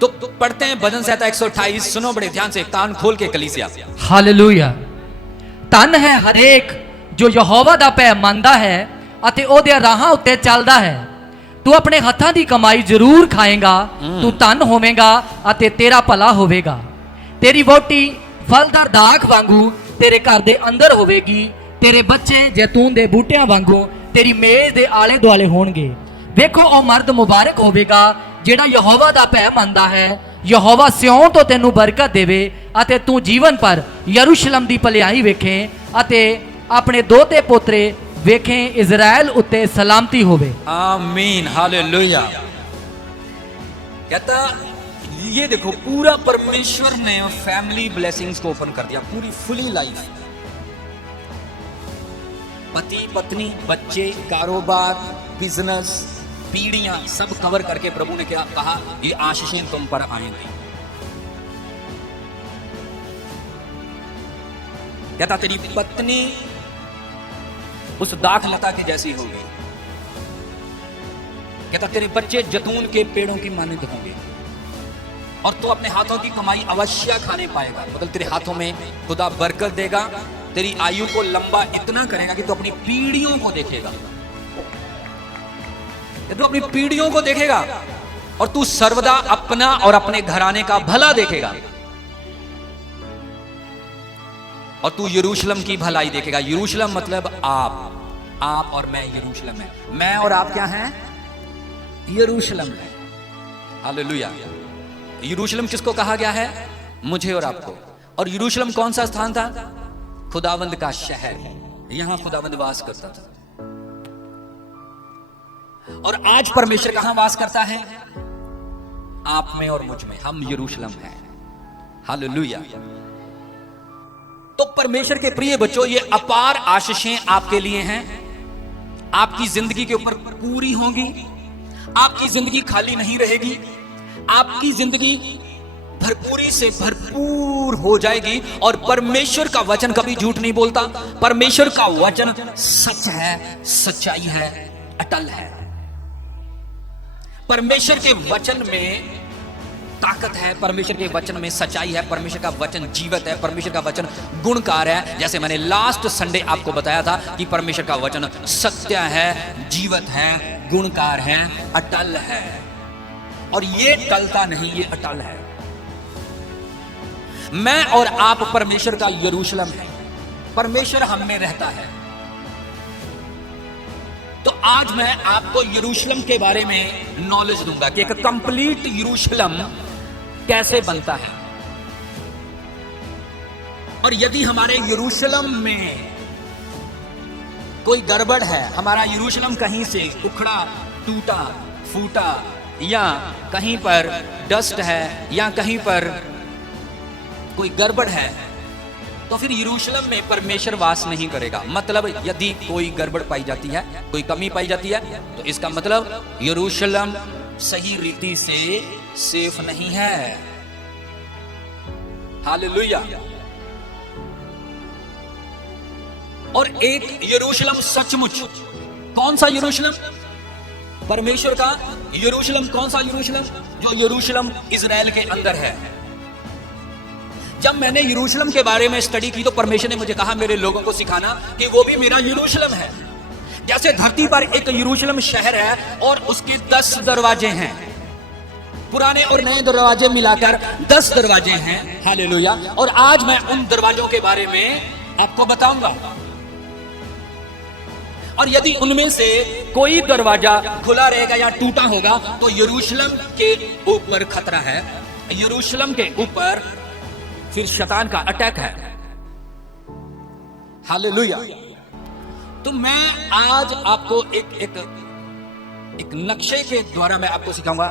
तो पढ़ते हैं भजन संहिता 128, सुनो बड़े ध्यान से, कान खोल के कलीसिया। हालेलुया। ਧਨ ਹੈ ਹਰੇਕ ਜੋ ਯਹੋਵਾ ਦਾ ਭੈ ਮੰਨਦਾ ਹੈ ਅਤੇ ਉਹਦੇ ਰਾਹਾਂ ਉੱਤੇ ਚੱਲਦਾ ਹੈ। ਤੂੰ ਆਪਣੇ ਹੱਥਾਂ ਦੀ ਕਮਾਈ ਜ਼ਰੂਰ ਖਾਏਗਾ, ਤੂੰ ਧਨ ਹੋਵੇਂਗਾ ਅਤੇ ਤੇਰਾ ਭਲਾ ਹੋਵੇਗਾ। ਤੇਰੀ ਵਹੁਟੀ ਫਲਦਾਰ ਦਾਖ ਵਾਂਗੂ ਤੇਰੇ ਘਰ ਦੇ ਅੰਦਰ ਹੋਵੇਗੀ, ਤੇਰੇ ਬੱਚੇ ਜੈਤੂਨ ਦੇ ਬੂਟਿਆਂ ਵਾਂਗੂ ਤੇਰੀ ਮੇਜ਼ ਦੇ ਆਲੇ ਦੁਆਲੇ ਹੋਣਗੇ। ਵੇਖੋ ਉਹ ਮਰਦ ਮੁਬਾਰਕ ਹੋਵੇਗਾ ਜਿਹੜਾ ਯਹੋਵਾ ਦਾ ਭੈ ਮੰਨਦਾ ਹੈ। ਯਹੋਵਾ ਸਿਓਨ ਤੋਂ ਤੈਨੂੰ ਬਰਕਤ ਦੇਵੇ ਅਤੇ ਤੂੰ ਜੀਵਨ ਪਰ ਯਰੂਸ਼ਲਮ ਦੀ ਭਲਾਈ ਵੇਖੇ ਅਤੇ ਆਪਣੇ ਦੋਤੇ ਪੋਤਰੇ ਵੇਖੇ। इजराइल उत्ते सलामती होवे। आमीन, हालेलुया। कहता ये देखो, पूरा परमेश्वर ने फैमिली ब्लेसिंग्स को ओपन कर दिया, पूरी फुली लाइफ, पति पत्नी बच्चे कारोबार बिजनेस पीढ़ियां सब कवर करके प्रभु ने क्या कहा, ये आशीषें तुम पर आएंगी। कहता तेरी पत्नी उस दाख लता की जैसी होगी। कहता तेरे बच्चे जैतून के पेड़ों की मानद होंगे और तू अपने हाथों की कमाई अवश्य खाने पाएगा। मतलब तेरे हाथों में खुदा बरकत देगा, तेरी आयु को लंबा इतना करेगा कि तू अपनी पीढ़ियों को देखेगा, तू अपनी पीढ़ियों को देखेगा और तू सर्वदा अपना और अपने घराने का भला देखेगा और तू यरूशलेम की भलाई देखेगा। यरूशलेम मतलब आप और मैं यरूशलेम है, मैं और आप क्या हैं, यरूशलेम है। हालेलुया। यरूशलेम किसको कहा गया है, मुझे और आपको। और यरूशलेम कौन सा स्थान था, खुदावंद का शहर, यहां खुदावंद वास करता था। और आज परमेश्वर कहां वास करता है, आप में और मुझ में, हम यरूशलेम हैं। हालेलुया। तो परमेश्वर के प्रिय बच्चों, ये अपार आशीषें आपके लिए हैं, आपकी जिंदगी के ऊपर पूरी होंगी, आपकी जिंदगी खाली नहीं रहेगी, आपकी जिंदगी भरपूरी से भरपूर हो जाएगी। और परमेश्वर का वचन कभी झूठ नहीं बोलता, परमेश्वर का वचन सच है, सच्चाई है, अटल है। परमेश्वर के वचन में ताकत है, परमेश्वर के वचन में सच्चाई है, परमेश्वर का वचन जीवित है, परमेश्वर का वचन गुणकार है। जैसे मैंने लास्ट संडे आपको बताया था कि परमेश्वर का वचन सत्य है, जीवित है, गुणकार है, अटल है। और ये टलता नहीं, ये अटल है। मैं और आप परमेश्वर का यरूशलेम है, परमेश्वर हम में रहता है। तो आज मैं आपको यरूशलेम के बारे में नॉलेज दूंगा कि एक कंप्लीट यरूशलेम कैसे बनता है। और यदि हमारे यरूशलेम में कोई गड़बड़ है, हमारा यरूशलेम कहीं से उखड़ा टूटा फूटा, या कहीं पर डस्ट है, या कहीं पर कोई गड़बड़ है, तो फिर यरूशलेम में परमेश्वर वास नहीं करेगा। मतलब यदि कोई गड़बड़ पाई जाती है, कोई कमी पाई जाती है, तो इसका मतलब यरूशलेम सही रीति से सेफ नहीं है। हालेलुया। और एक यरूशलेम सचमुच, कौन सा यरूशलेम, परमेश्वर का यरूशलेम। कौन सा यरूशलेम, जो यरूशलेम इजराइल के अंदर है। जब मैंने यरूशलेम के बारे में स्टडी की तो परमेश्वर ने मुझे कहा मेरे लोगों को सिखाना कि वो भी मेरा यरूशलेम है। जैसे धरती पर एक यरूशलेम शहर है और उसके 10 दरवाजे हैं, पुराने और नए दरवाजे मिलाकर 10 दरवाजे हैं। हालेलुया। और आज मैं उन दरवाजों के बारे में आपको बताऊंगा। और यदि उनमें से कोई दरवाजा खुला रहेगा या टूटा होगा तो यरूशलेम के ऊपर खतरा है, यरूशलेम के ऊपर फिर शैतान का अटैक है। हालेलुया। तो मैं आज आपको एक नक्शे के द्वारा मैं आपको सिखाऊंगा।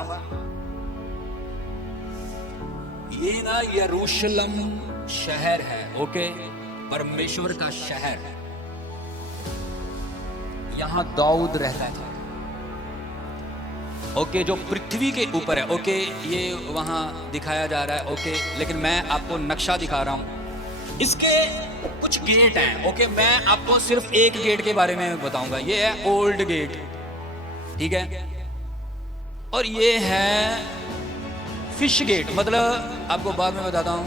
ये ना यरूशलेम शहर है, ओके, परमेश्वर का शहर। यहां दाऊद रहता था, ओके, जो पृथ्वी के ऊपर है, ओके, ये वहां दिखाया जा रहा है, ओके, लेकिन मैं आपको नक्शा दिखा रहा हूं। इसके कुछ गेट हैं, ओके, मैं आपको सिर्फ एक गेट के बारे में बताऊंगा। ये है ओल्ड गेट, ठीक है, और ये है फिश गेट मतलब आपको बाद में बताता हूं,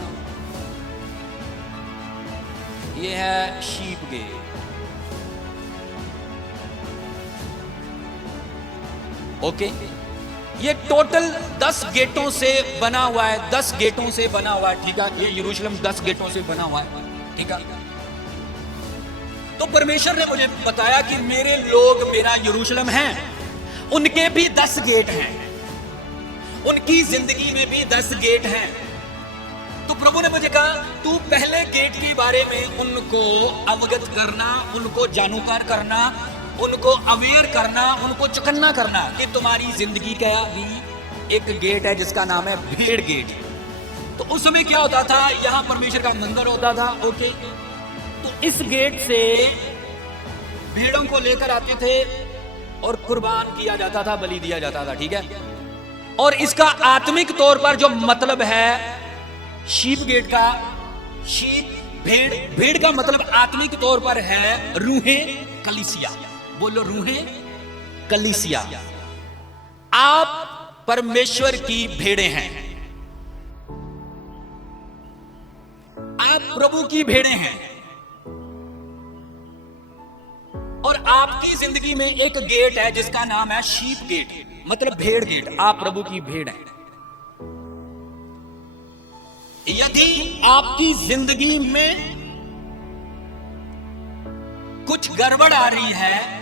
ये है शीप गेट। ओके, ये टोटल 10 गेटों से बना हुआ है, 10 गेटों से बना हुआ है, ठीक है। ये यरूशलेम 10 गेटों से बना हुआ है, ठीक है। तो परमेश्वर ने मुझे बताया कि मेरे लोग मेरा यरूशलेम हैं, उनके भी 10 गेट हैं, उनकी जिंदगी में भी 10 गेट हैं। तो प्रभु ने मुझे कहा तू पहले गेट के बारे में उनको अवगत करना, उनको जानकार करना, उनको अवेयर करना, उनको चौकन्ना करना कि तुम्हारी जिंदगी का भी एक गेट है जिसका नाम है भेड़ गेट। तो उस समय क्या होता था, यहां परमेश्वर का मंदिर होता था, ओके। तो इस गेट से भेड़ों को लेकर आते थे और कुर्बान किया जाता था, बलि दिया जाता था, ठीक है। और इसका आत्मिक तौर पर जो मतलब है शीप गेट का, शीप भेड़, भेड़ का मतलब आत्मिक तौर पर है रूहें कलीसिया। बोलो रूहें कलीसिया। आप परमेश्वर की भेड़ें हैं, आप प्रभु की भेड़ें हैं, और आपकी जिंदगी में एक गेट है जिसका नाम है शीप गेट, मतलब भेड़ गेट। आप प्रभु की भेड़ हैं। यदि आपकी जिंदगी में कुछ गड़बड़ आ रही है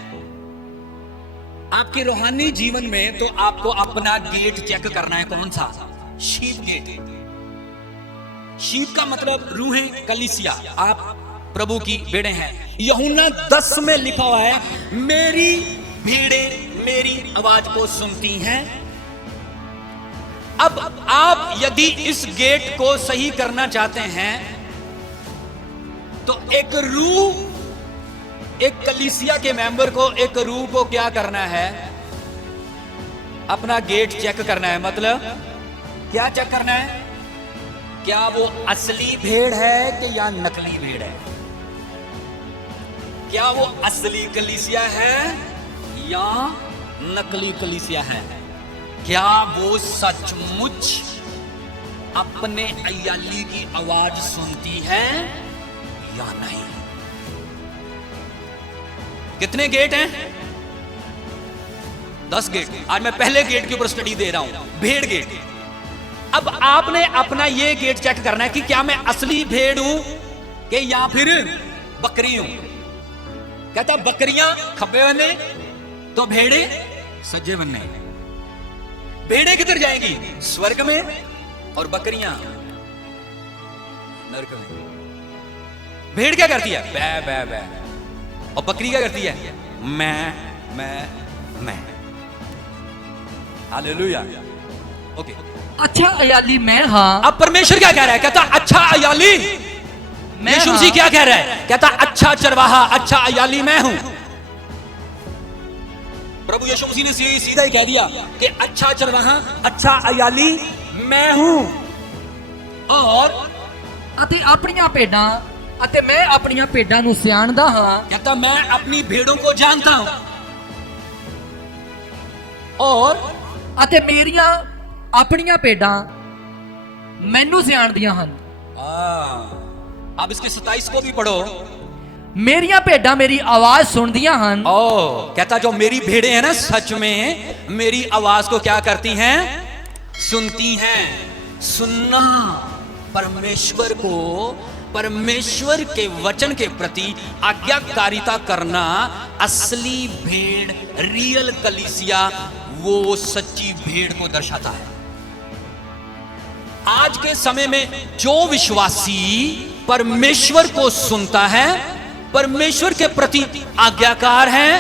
आपके रूहानी जीवन में, तो आपको अपना गेट चेक करना है। कौन सा? Sheep gate. शीप का मतलब रूहें कलीसिया, आप प्रभु की भेड़ें हैं। यूहन्ना 10 में लिखा हुआ है, मेरी भेड़ें मेरी आवाज को सुनती हैं। अब आप यदि इस गेट को सही करना चाहते हैं तो एक रूह, एक कलीसिया के मेंबर को, एक रूह को क्या करना है? अपना गेट चेक करना है। मतलब क्या चेक करना है? क्या वो असली भेड़ है कि या नकली भेड़ है? क्या वो असली कलीसिया है या नकली कलीसिया है? क्या वो सचमुच अपने अय्याली की आवाज सुनती है या नहीं? कितने गेट हैं? 10 गेट। आज मैं पहले गेट के ऊपर स्टडी दे रहा हूं, भेड़ गेट। अब आपने अपना ये गेट चेक करना है कि क्या मैं असली भेड़ हूं कि या फिर बकरी हूं। कहता बकरियां खब्बे बने तो भेड़े सज्जे बनने। भेड़े किधर जाएंगी? स्वर्ग में, और बकरियां नरक में। भेड़ क्या करती है? बै बै बै। और बकरी क्या करती है? मैं। हालेलुया। ओके। अच्छा अयाली मैं हाँ। अब परमेश्वर क्या कह रहा है? कहता अच्छा अयाली मैं। यीशु मसीह क्या कह रहा है? कहता अच्छा चरवाहा, अच्छा अयाली मैं हूं। प्रभु यीशु मसीह ने सीधा ही कह दिया कि अच्छा चरवाहा, अच्छा अयाली मैं हूं। और अते अपनियां भेड़ां अते मैं अपनियां भेड़ां नूं सियाणदा हां। कहता मैं अपनी भेड़ों को जानता हूं और अते मेरियां अपनियां भेड़ां मैनू सियाणदियां हन। अब इसके 27 को भी पढ़ो। मेरियां भेड़ां मेरी आवाज सुनदियां हन। कहता जो मेरी भेड़ें हैं ना, सच में मेरी आवाज को क्या करती हैं? सुनती हैं। सुनना परमेश्वर को, परमेश्वर के वचन के प्रति आज्ञाकारिता करना, असली भेड़, रियल कलीसिया, वो सच्ची भेड़ को दर्शाता है। आज के समय में जो विश्वासी परमेश्वर को सुनता है, परमेश्वर के प्रति आज्ञाकार है,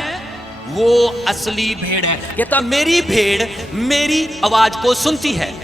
वो असली भेड़ है। कहता मेरी भेड़ मेरी आवाज को सुनती है।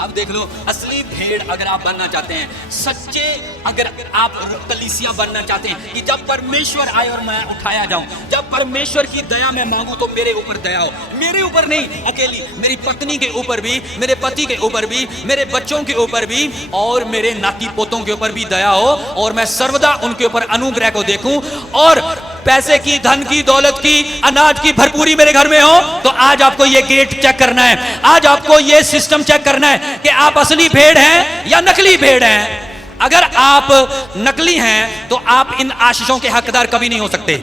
अब देख लो, असली भेड़ अगर आप बनना चाहते हैं, सच्चे अगर आप कलीसिया बनना चाहते हैं कि जब परमेश्वर आए और मैं उठाया जाऊं, जब परमेश्वर की दया मैं मांगू तो मेरे ऊपर दया हो। मेरे ऊपर नहीं अकेली, मेरी पत्नी के ऊपर भी, मेरे पति के ऊपर भी, मेरे बच्चों के ऊपर भी, और मेरे नाती पोतों के ऊपर भी दया हो, और मैं सर्वदा उनके ऊपर अनुग्रह को देखूं, और पैसे की, धन की, दौलत की, अनाज की भरपूरी मेरे घर में हो, तो आज आपको ये गेट चेक करना है, आज आपको ये सिस्टम चेक करना है कि आप असली भेड़ हैं या नकली भेड़ हैं। अगर आप नकली हैं तो आप इन आशीषों के हकदार कभी नहीं हो सकते।